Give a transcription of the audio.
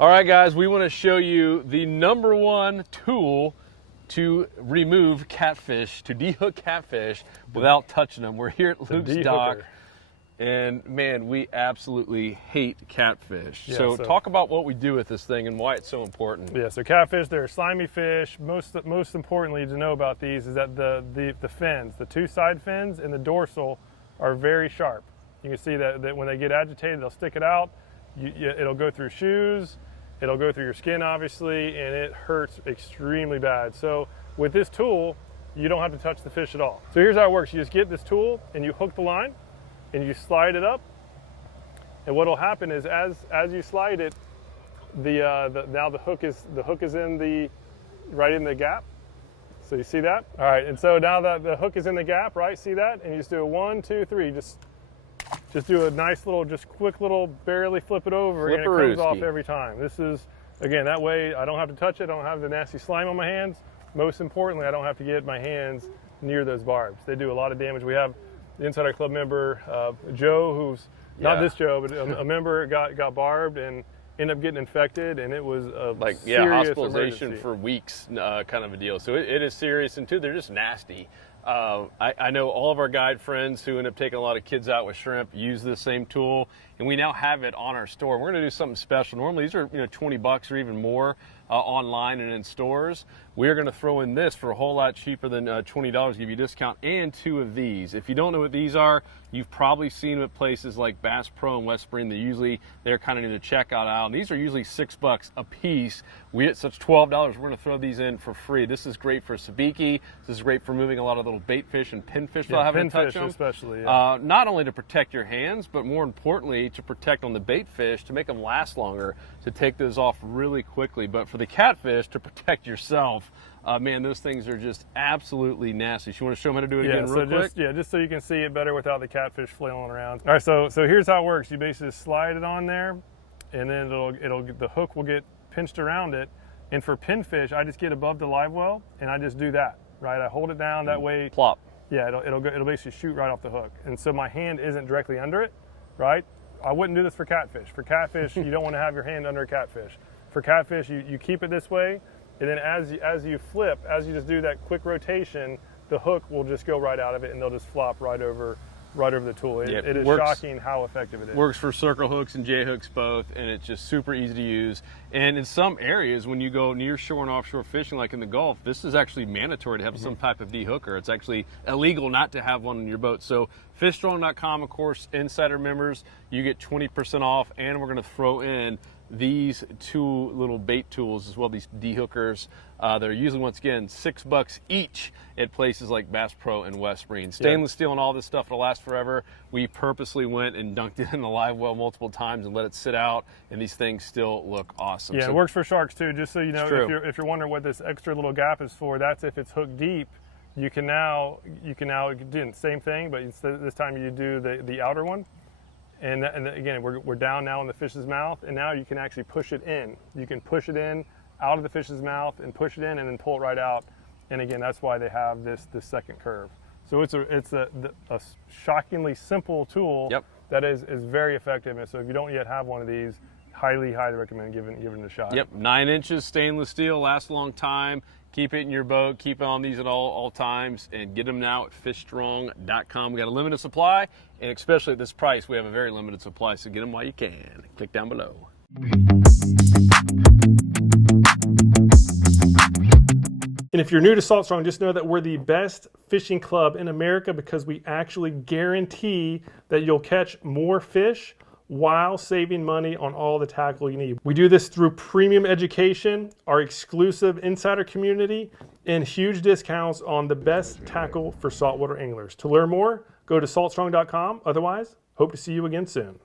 All right, guys, we want to show you the #1 tool to remove catfish, to dehook catfish without touching them. We're here at Luke's dock, and man, we absolutely hate catfish. Yeah, so talk about what we do with this thing and why it's so important. Yeah, so catfish, they're slimy fish. Most importantly to know about these is that the fins, the two side fins and the dorsal are very sharp. You can see that when they get agitated, they'll stick it out. It'll go through shoes. It'll go through your skin, obviously, and it hurts extremely bad. So with this tool, you don't have to touch the fish at all. So here's how it works. You just get this tool and you hook the line and you slide it up. And what'll happen is as you slide it, now the hook is in right in the gap. So you see that? All right, and so now that the hook is in the gap, right? See that? And you just do a 1, 2, 3. Just do a nice little, quick little, barely flip it over, and it comes off every time. This is, again, that way I don't have to touch it. I don't have the nasty slime on my hands. Most importantly, I don't have to get my hands near those barbs. They do a lot of damage. We have the Insider Club member, Joe, who's not this Joe, but a member got barbed and ended up getting infected, and it was a serious hospitalization emergency. For weeks, kind of a deal. So it is serious, and two, they're just nasty. I know all of our guide friends who end up taking a lot of kids out with shrimp use this same tool, and we now have it on our store. We're going to do something special. Normally these are $20 or even more online and in stores. We're going to throw in this for a whole lot cheaper than $20, give you a discount, and 2 of these. If you don't know what these are, you've probably seen them at places like Bass Pro and West Spring. They're kind of near the checkout aisle, and these are usually $6 a piece. It's $12. We're going to throw these in for free. This is great for sabiki. This is great for moving a lot of little baitfish and pinfish without having to touch them. Especially, not only to protect your hands, but more importantly to protect on the baitfish, to make them last longer, to take those off really quickly. But for the catfish, to protect yourself, man, those things are just absolutely nasty. You want to show them how to do it again real quick? Just so you can see it better without the catfish flailing around. All right, so here's how it works. You basically just slide it on there, and then the hook will get pinched around it. And for pinfish, I just get above the live well, and I just do that, right? I hold it down that way. Plop. Yeah, it'll basically shoot right off the hook. And so my hand isn't directly under it, right? I wouldn't do this for catfish. For catfish, you don't want to have your hand under a catfish. For catfish, you keep it this way, and then as you flip, as you just do that quick rotation, the hook will just go right out of it, and they'll just flop right over the tool. It is shocking how effective it is. Works for circle hooks and J hooks both, and it's just super easy to use. And in some areas, when you go near shore and offshore fishing, like in the Gulf, this is actually mandatory to have some type of dehooker. It's actually illegal not to have one in your boat. So fishstrong.com, of course, Insider members, you get 20% off, and we're going to throw in these 2 little bait tools as well, these dehookers. They're usually, once again, $6 each at places like Bass Pro and West Spring. Stainless steel and all this stuff, it'll last forever. We purposely went and dunked it in the live well multiple times and let it sit out, and these things still look awesome. Yeah, so, it works for sharks too. Just so you know, if you're wondering what this extra little gap is for, that's if it's hooked deep. You can now do the same thing, but instead this time you do the outer one. And again, we're down now in the fish's mouth, and now you can actually push it in. You can push it in out of the fish's mouth and push it in, and then pull it right out. And again, that's why they have this second curve. So it's a shockingly simple tool that is very effective. And so if you don't yet have one of these, highly recommend giving it a shot. 9 inches stainless steel, lasts a long time. Keep it in your boat, keep it on these at all times, and get them now at fishstrong.com. We got a limited supply, and especially at this price, we have a very limited supply, so get them while you can. Click down below. And if you're new to Salt Strong, just know that we're the best fishing club in America because we actually guarantee that you'll catch more fish while saving money on all the tackle you need. We do this through premium education, our exclusive insider community, and huge discounts on the best tackle for saltwater anglers. To learn more, go to saltstrong.com. Otherwise, hope to see you again soon.